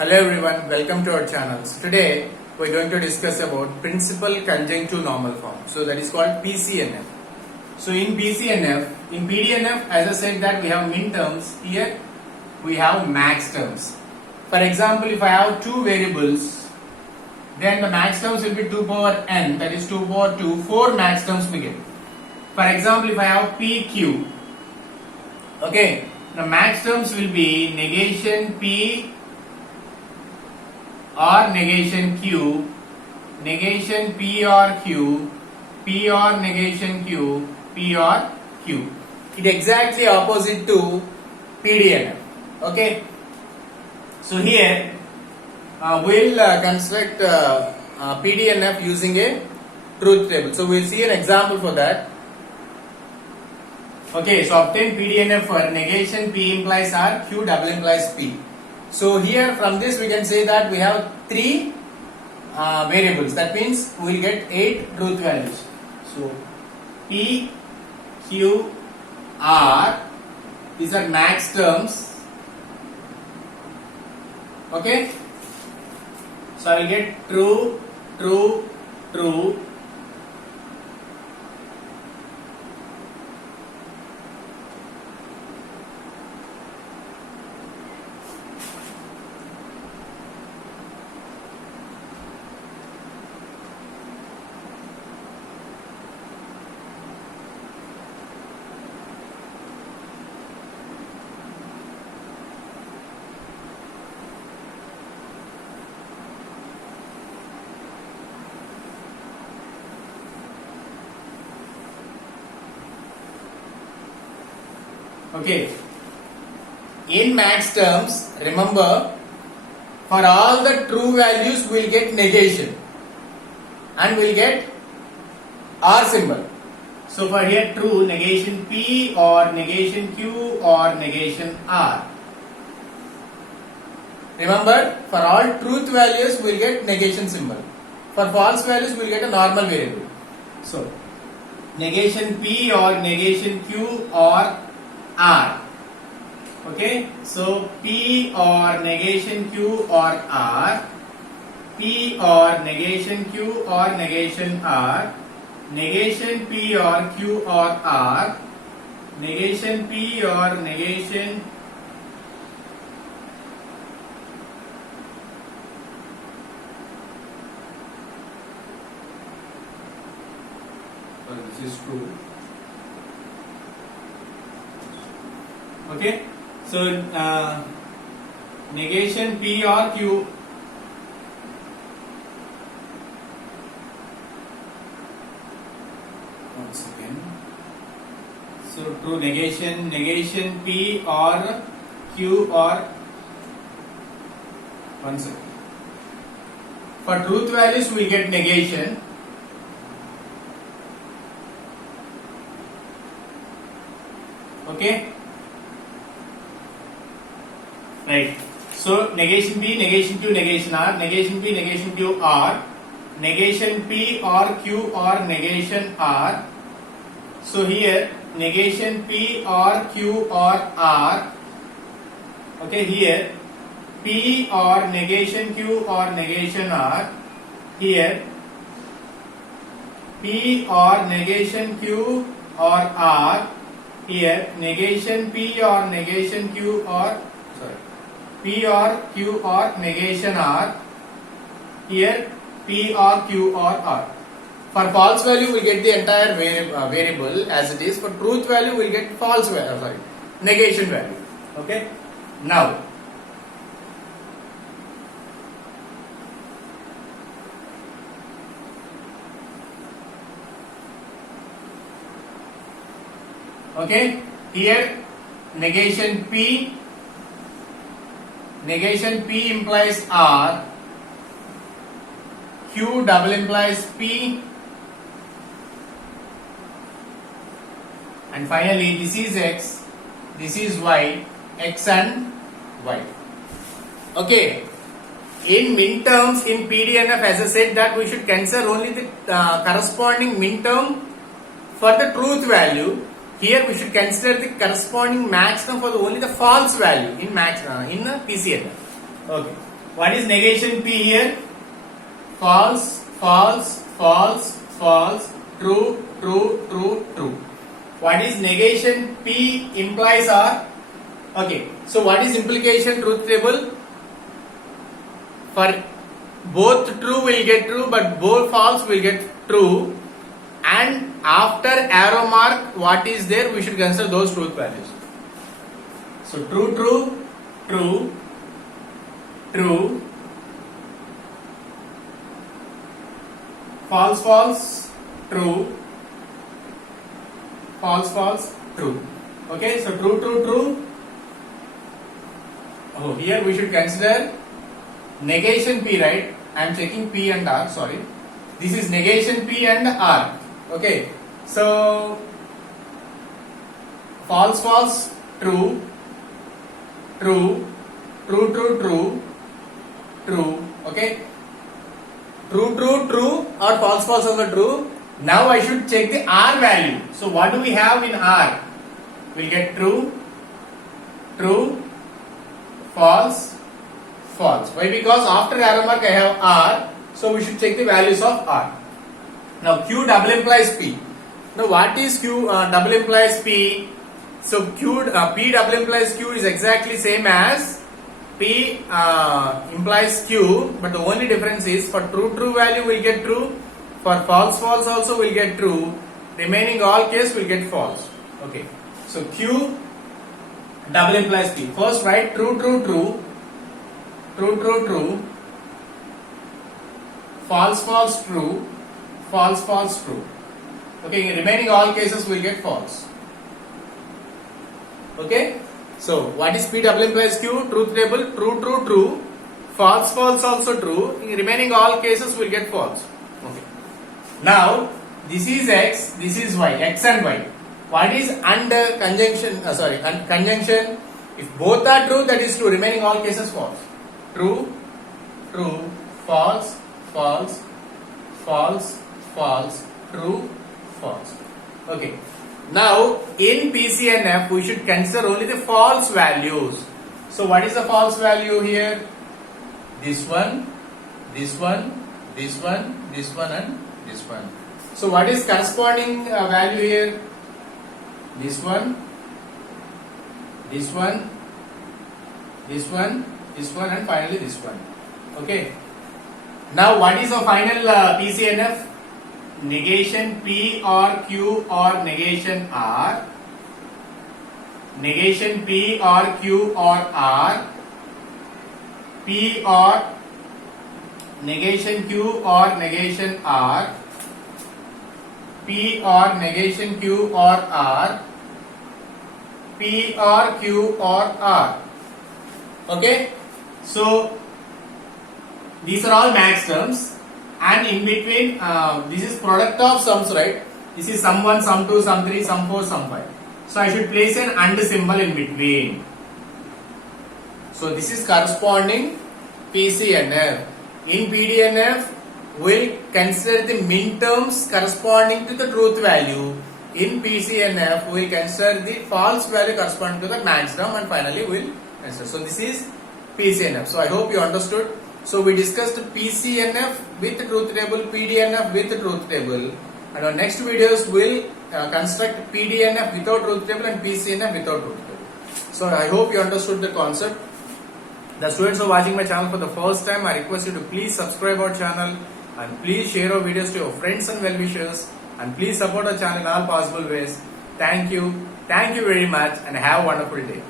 Hello everyone, welcome to our channel. So today we're going to discuss about principal conjunctive normal form. So that is called PCNF. So in PCNF, in PDNF, as I said that we have min terms, here we have max terms. For example, if I have two variables, then the max terms will be 2 power n, that is 2 power 2, 4 max terms we get. For example, if I have PQ, okay, the max terms will be negation P or negation Q, negation P or Q, P or negation Q, P or Q. It exactly opposite to PDNF. Okay. So here we'll construct PDNF using a truth table. So we'll see an example for that. Okay, so obtain PDNF for negation P implies R, Q double implies P. So here from this we can say that we have 3 variables. That means we will get 8 truth values. So P, Q, R, these are max terms. Okay. So I will get true, true, true. Okay, in max terms, remember, for all the true values we will get negation and we will get R symbol. So for here true, negation P or negation Q or negation R. Remember, for all truth values we will get negation symbol. For false values we will get a normal variable. So negation P or negation Q or R. Okay, so P or negation Q or R, P or negation Q or negation R, negation P or Q or R, negation P or negation this is true. Okay, so negation P or Q, one second. So true, negation P or Q or, one second. For truth values we get negation. Okay. Right. So negation P, negation Q, negation R, negation P, negation Q, R, negation P or Q or negation R. So here negation P or Q or R. Okay, here P or negation Q or negation R. Here P or negation Q or R. Here negation P or negation Q or P or Q or negation R. Here P or Q or R. For false value we get the entire variable as it is. For truth value we get false value, negation value. Okay. Now okay, here negation P implies R, Q double implies P, and finally this is X, this is Y, X and Y. Okay, in min terms in PDNF, as I said that we should consider only the corresponding min term for the truth value. Here we should consider the corresponding maximum for only the false value in PCNF. Okay. What is negation P here? False, false, false, false, true, true, true, true. What is negation P implies R? Okay, so what is implication truth table? For both true will get true, but both false will get true. And after arrow mark, what is there? We should consider those truth values. So true, true, true, true, false, false, true, false, false, true. Okay, so true, true, true. Oh, here we should consider negation P, right? I am checking P and R, sorry. This is negation P and R. Okay, so false, false, true, true, true, true, true, true. Okay, true, true, true, or false, false also true. Now I should check the R value. So what do we have in R? We'll get true, true, false, false. Why? Because after arrow mark I have R, so we should check the values of R. Now Q double implies P. Now what is Q double implies P? So P double implies Q is exactly same as P implies Q, but the only difference is for true true value will get true, for false false also will get true, remaining all case will get false. Okay, so Q double implies P. First write true true true, true true true, false false true, false false true. Okay, remaining all cases will get false. Okay, so what is P double implies Q? Truth table, true true true, false false also true, remaining all cases will get false. Okay, now this is X, this is Y, X and Y. What is under conjunction? Conjunction. If both are true, that is true, remaining all cases false. True, true, false, false, false, false, true, false. Okay. Now in PCNF we should consider only the false values. So what is the false value here? This one, this one, this one, this one and this one. So what is corresponding value here? This one, this one, this one, this one and finally this one. Okay. Now what is the final PCNF? Negation P or Q or negation R. Negation P or Q or R. P or negation Q or negation R. P or negation Q or R. P or Q or R. Okay. So these are all max terms. And in between, this is product of sums, right? This is sum 1, sum 2, sum 3, sum 4, sum 5. So I should place an AND symbol in between. So this is corresponding PCNF. In PDNF, we'll consider the min terms corresponding to the truth value. In PCNF, we'll consider the false value corresponding to the max term, and finally we'll consider. So this is PCNF. So I hope you understood. So we discussed PCNF with truth table, PDNF with truth table, and our next videos will construct PDNF without truth table and PCNF without truth table. So I hope you understood the concept. The students who are watching my channel for the first time, I request you to please subscribe our channel and please share our videos to your friends and well-wishers, and please support our channel in all possible ways. Thank you very much and have a wonderful day.